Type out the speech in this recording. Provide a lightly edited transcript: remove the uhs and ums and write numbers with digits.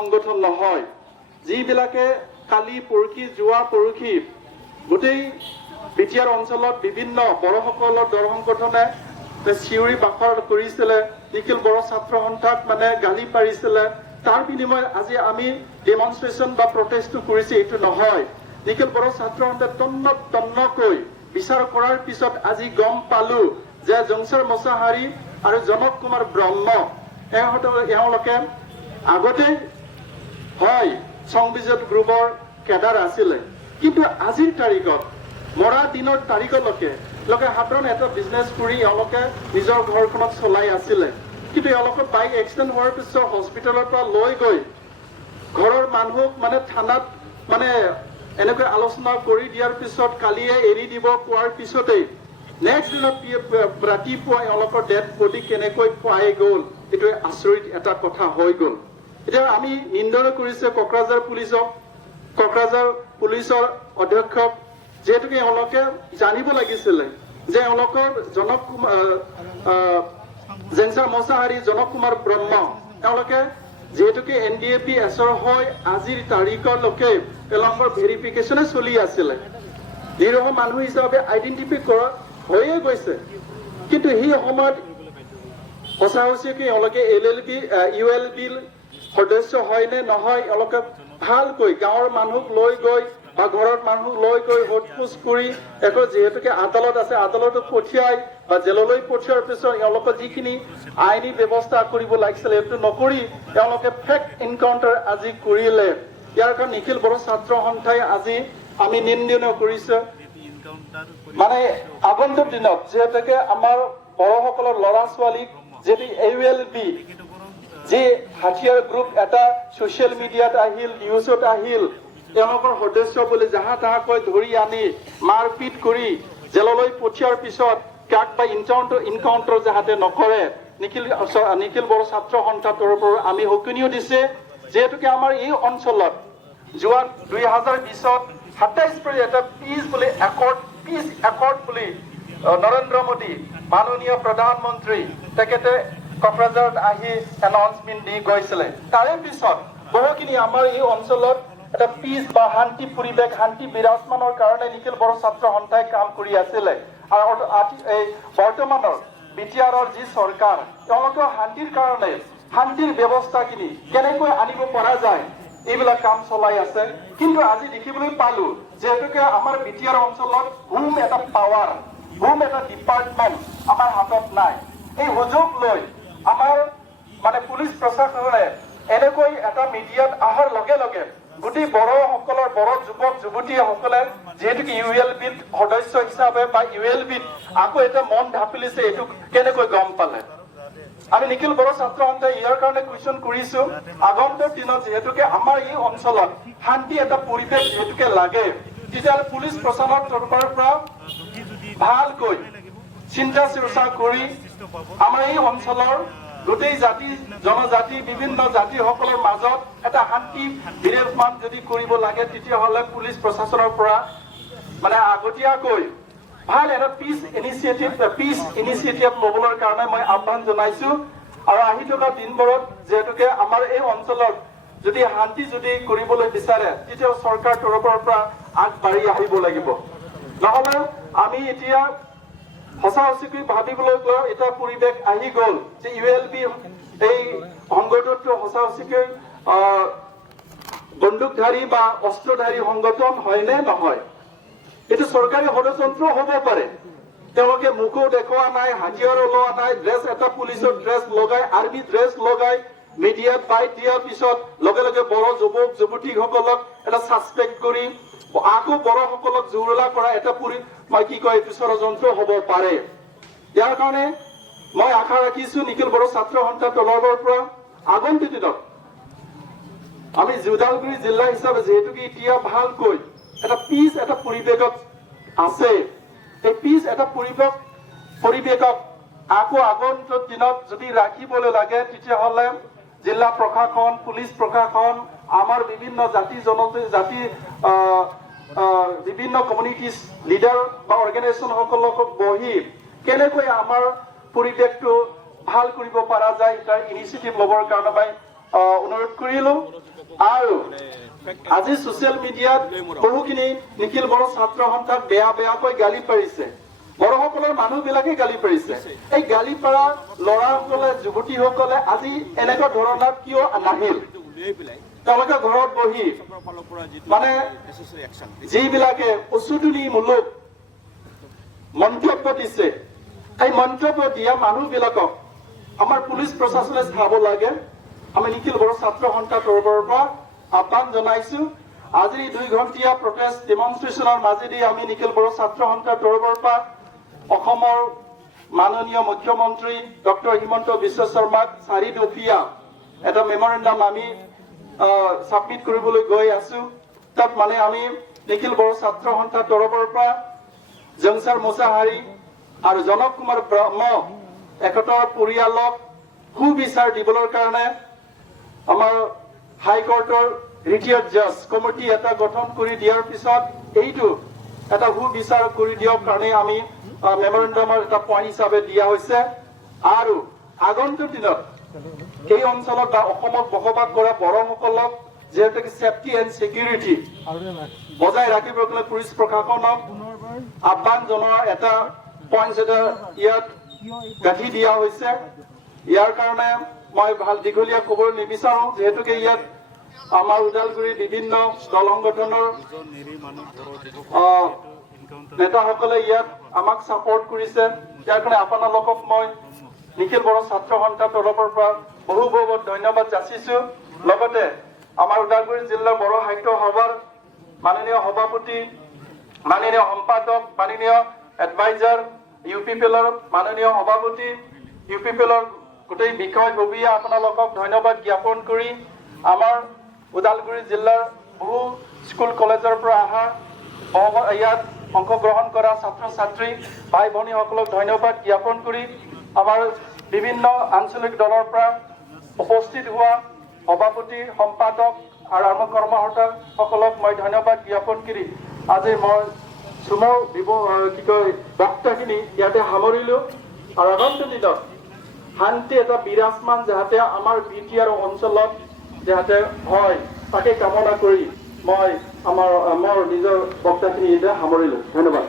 সংগঠন নহয় যিবিলাকে কালি পৰখি যোৱা পৰখি গোটেই বিটিআৰ অঞ্চলত বিভিন্ন বড়োসকলৰ দল সংগঠনে চিঞৰি বাখৰ কৰিছিলে নিখিল বড়ো ছাত্ৰ সন্থাক মানে গালি পাৰিছিলে তাৰ বিনিময়ত আজি আমি ডেমনষ্ট্ৰেশ্যন বা প্ৰটেষ্টটো কৰিছে এইটো নহয় নিখিল বড়ো ছাত্ৰ সন্থাই তন্নকৈ বিচাৰ কৰাৰ পিছত আজি গম পালো যে জংচাৰ মোছাহাৰী আৰু জনক কুমাৰ ব্ৰহ্ম এওঁলোকে আগতে হয় সংবিজত গ্ৰুপৰ কেডাৰ আছিলে কিন্তু আজিৰ তাৰিখত মৰা দিনৰ তাৰিখলৈকে সাধাৰণ এটা বিজনেছ কৰি এওঁলোকে নিজৰ ঘৰখনত চলাই আছিলে কিন্তু এওঁলোকৰ বাইক এক্সিডেণ্ট হোৱাৰ পিছত হস্পিটেলৰ পৰা লৈ গৈ ঘৰৰ মানুহক মানে থানাত মানে এনেকৈ আলোচনা কৰি দিয়াৰ পিছত কালিয়ে এৰি দিব কোৱাৰ পিছতেই নেক্সট দিনত ৰাতিপুৱা এওঁলোকৰ ডেড বডি কেনেকৈ পাই গ'ল এইটো আচৰিত এটা কথা হৈ গ'ল এতিয়া আমি নিন্দনা কৰিছে কোকৰাঝাৰ পুলিচৰ অধ্যক্ষক যেহেতুকে এওঁলোকে জানিব লাগিছিলে যে এওঁলোকৰ জনক কুমাৰ জেংচাৰ মোছাহাৰী জনক কুমাৰ ব্ৰহ্ম এওঁলোকে যেহেতুকে NDAP এছৰ হৈ আজিৰ তাৰিখলৈকে এওঁলোকৰ ভেৰিফিকেশ্যনে চলি আছিলে নিৰহ মানুহ হিচাপে আইডেণ্টিফাই কৰা হৈয়ে গৈছে কিন্তু সেই সময়ত সঁচা সঁচিকে এওঁলোকে ULB সদস্য হয় নে নহয় এওঁলোকে ভালকৈ গাঁৱৰ মানুহক লৈ গৈ বা ঘৰৰ মানুহক লৈ গৈ সোধপোছ কৰি একো যেহেতুকে আদালত আছে আদালতত পঠিয়াই বা জেললৈ পঠিওৱাৰ পিছত এওঁলোকে যিখিনি আইনী ব্যৱস্থা কৰিব লাগিছিলে সেইটো নকৰি এওঁলোকে ফেক এনকাউণ্টাৰ আজি কৰিলে ইয়াৰ কাৰণে নিখিল বড়ো ছাত্ৰ সন্থাই আজি আমি নিন্দনীয় কৰিছে মানে আগন্তুক দিনত যেহেতুকে আমাৰ বড়োসকলৰ ল'ৰা ছোৱালীক যদি ULB যে হাতিয়াৰ গ্ৰুপ এটা ছ'চিয়েল মিডিয়াত আহিল নিউজত আহিল তেওঁলোকৰ সদস্য বুলি যাহা তাহাকৈ ধৰি আনি মাৰপিট কৰি জেললৈ পঠিওৱাৰ পিছত কাক বা ইনকাউণ্টাৰ যাহাতে নকৰে নিখিল বড়ো ছাত্ৰ সন্থাৰ তৰফৰ আমি সকীনিও দিছে যেহেতুকে আমাৰ এই অঞ্চলত যোৱা 2020ত 27 এটা পিচ একৰ্ড বুলি নৰেন্দ্ৰ মোদী মাননীয় প্ৰধানমন্ত্ৰী তেখেতে কোকৰাঝাৰত আহি এনাউন্সমেন্ট দি গৈছিলে তাৰে পিছত বহুখিনি আমাৰ এই অঞ্চলত এটা পিচ বা শান্তি পৰিৱেশ শান্তি বিৰাজমানৰ কাৰণে নিখিল বড়ো ছাত্ৰ সন্থাই কাম কৰি আছিলে আৰু এই বৰ্তমানৰ বিটিআৰৰ যি চৰকাৰ তেওঁলোকে শান্তিৰ কাৰণে শান্তিৰ ব্যৱস্থাখিনি কেনেকৈ আনিব পৰা যায় এইবিলাক কাম চলাই আছে কিন্তু আজি দেখিবলৈ পালো যেহেতুকে আমাৰ বিটিআৰ অঞ্চলত হোম এটা পাৱাৰ হোম এটা ডিপাৰ্টমেণ্ট আমাৰ হাতত নাই এই সুযোগ লৈ আমাৰ মানে পুলিচ প্ৰশাসনে এনেকৈ এটা মিডিয়াত অহাৰ লগে লগে গোটেই বড়োসকলৰ বড়ো যুৱক যুৱতীসকলে যেহেতুকে ULB সদস্য হিচাপে বা ULB আকৌ এটা মন ঢাপিলিছে এইটো কেনেকৈ গম পালে আমি নিখিল বড়ো ছাত্ৰ সন্থাই ইয়াৰ কাৰণে কুৱেশ্যন কৰিছো আগন্তুক দিনত যেহেতুকে আমাৰ এই অঞ্চলত শান্তি এটা পৰিৱেশ যেহেতুকে লাগে তেতিয়াহ'লে পুলিচ প্ৰশাসনৰ তৰফৰ পৰা ভালকৈ চিন্তা চৰ্চা কৰি আমাৰ এই অঞ্চলৰ গোটেই জাতি জনজাতি বিভিন্ন জাতিসকলৰ মাজত এটা শান্তি বিৰাজমান যদি কৰিব লাগে তেতিয়াহ'লে পুলিচ প্ৰশাসনৰ পৰা মানে আগতীয়াকৈ ভাল এটা পিচ ইনিচিয়েটিভ ল'বলৈ কাৰণে মই আহ্বান জনাইছো আৰু আহি থকা দিনবোৰত যেহেতুকে আমাৰ এই অঞ্চলত যদি শান্তি যদি কৰিবলৈ বিচাৰে তেতিয়া চৰকাৰ তৰফৰ পৰা আগবাঢ়ি আহিব লাগিব নহ'লে আমি এতিয়া সঁচা সঁচিকৈ ভাবিবলৈ এটা পৰিৱেশ আহি গ'ল যে ULB এই সংগঠনটো সঁচা সঁচিকৈ বন্দুকধাৰী বা অস্ত্ৰধাৰী সংগঠন হয় নে নহয় এইটো চৰকাৰী ষড়যন্ত্ৰ হ'ব পাৰে তেওঁলোকে মুখো দেখুওৱা নাই হাতিয়াৰ ওলোৱা নাই ড্ৰেছ এটা পুলিচৰ ড্ৰেছ লগাই আৰ্মি ড্ৰেছ লগাই মিডিয়াত বাইট দিয়াৰ পিছত লগে লগে বড়ো যুৱক যুৱতীসকলক এটা ছাছপেক্ট কৰি আকৌ বড়োসকলক জুৰুলা কৰা এটা এইটো ষড়যন্ত্ৰ হ'ব পাৰে ইয়াৰ কাৰণে মই আশা ৰাখিছো নিখিল বড়ো ছাত্ৰ সন্থাৰ তৰফৰ পৰা আগন্তুক দিনত আমি ওদালগুৰি জিলা হিচাপে যেহেতুকে এতিয়া ভালকৈ এটা পিচ এটা পৰিৱেশত আছে এই পিচ এটা পৰিৱেশক আকৌ আগন্তুক দিনত যদি ৰাখিবলৈ লাগে তেতিয়াহ'লে জিলা প্ৰশাসন পুলিচ প্ৰশাসন আমাৰ বিভিন্ন জাতি জনজাতি বিভিন্ন কমিউনিটিজ লিডাৰ বা অৰ্গেনাইজেশ্যনসকলক বহি কেনেকৈ আমাৰ পৰিৱেশটো ভাল কৰিব পৰা যায় তাৰ ইনিচিয়েটিভ ল'বৰ কাৰণে অনুৰোধ কৰিলোঁ। আৰু আজি ছচিয়েল মিডিয়াত বহুখিনি নিখিল বড়ো ছাত্ৰ সন্থাক বেয়াকৈ গালি পাৰিছে। বড়োসকলৰ মানুহবিলাকে গালি পাৰিছে। এই গালি পাৰা ল'ৰাসকলে যুৱতীসকলে আজি এনেকুৱা ধৰণৰ কিয় নাহিল? তেওঁলোকে ঘৰত বহি মানে যিবিলাকে উচুতনিমূলক মন্তব্য দিছে, এই মন্তব্য দিয়া মানুহবিলাকক আমাৰ পুলিচ প্ৰশাসনে চাব লাগে। আমি নিখিল বড়ো ছাত্ৰ সন্থাৰ তৰফৰ পৰা আহ্বান জনাইছো। আজি 2 ঘণ্টীয়া প্ৰটেষ্ট ডেমনষ্ট্ৰেশ্যনৰ মাজেদি আমি নিখিল বড়ো ছাত্ৰ সন্থাৰ তৰফৰ পৰা অসমৰ মাননীয় মুখ্যমন্ত্ৰী ডক্টৰ হিমন্ত বিশ্ব শৰ্মাক 4 দফীয়া এটা মেমৰেণ্ডাম আমি সাবমিট কৰিবলৈ গৈ আছো। তাত মানে আমি নিখিল বড়ো ছাত্ৰ সন্থাৰ তৰফৰ পৰা জংচাৰ মোচাহাৰী আৰু জনক কুমাৰ ব্ৰহ্ম এখেতৰ পৰিয়ালক সুবিচাৰ দিবৰ কাৰণে আমাৰ হাইকোৰ্টৰ ৰিটায়াৰ্ড জাজ কমিটি এটা গঠন কৰি দিয়াৰ পিছত এইটো এটা সুবিচাৰ কৰি দিয়াৰ কাৰণে আমি মেমৰেণ্ডামৰ এটা পইণ্ট হিচাপে দিয়া হৈছে। আৰু আগন্তুক দিনত এই অঞ্চলত বা অসমত বসবাস কৰা বড়োসকলক যিহেতুকে ছেফটি এণ্ড ছিকিউৰিটি বজাই ৰাখিবৰ কাৰণে পুলিচ প্ৰশাসনক আহ্বান জনোৱাৰ এটা পইণ্ট এটা ইয়াত গাঁঠি দিয়া হৈছে। ইয়াৰ কাৰণে মই ভাল দীঘলীয়া ক'ব নিবিচাৰো, যিহেতুকে ইয়াত আমাৰ ওদালগুৰিৰ বিভিন্ন দল সংগঠনৰ নেতাসকলে ইয়াত আমাক ছাপোৰ্ট কৰিছে। ইয়াৰ কাৰণে আপোনালোকক মই নিখিল বড়ো ছাত্ৰ সন্থাৰ তৰফৰ পৰা বহুত ধন্যবাদ যাচিছো। লগতে আমাৰ ওদালগুৰি জিলাৰ বড়ো সাহিত্য সভাৰ মাননীয় সভাপতি, মাননীয় সম্পাদক, মাননীয় এডভাইজাৰ, UPPLৰ মাননীয় সভাপতি, UPPLৰ গোটেই বিষয়ববীয়া আপোনালোকক ধন্যবাদ জ্ঞাপন কৰি আমাৰ ওদালগুৰি জিলাৰ বহু স্কুল কলেজৰ পৰা অহা ইয়াত অংশগ্ৰহণ কৰা ছাত্ৰ ছাত্ৰী ভাই ভনীসকলক ধন্যবাদ জ্ঞাপন কৰি আমাৰ বিভিন্ন আঞ্চলিক দলৰ পৰা উপস্থিত হোৱা সভাপতি, সম্পাদক আৰু আমাৰ কৰ্মকৰ্তাসকলক মই ধন্যবাদ জ্ঞাপন কৰি আজি মই চুমৰ বাৰ্তাখিনি ইয়াতে সামৰিলোঁ। আৰু আগন্তুক দিনত শান্তি এটা বিৰাজমান যাতে আমাৰ BTR অঞ্চলত যাতে হয় তাকে কামনা কৰি মই মোৰ নিজৰ বক্তব্যখিনি সামৰিলোঁ। ধন্যবাদ।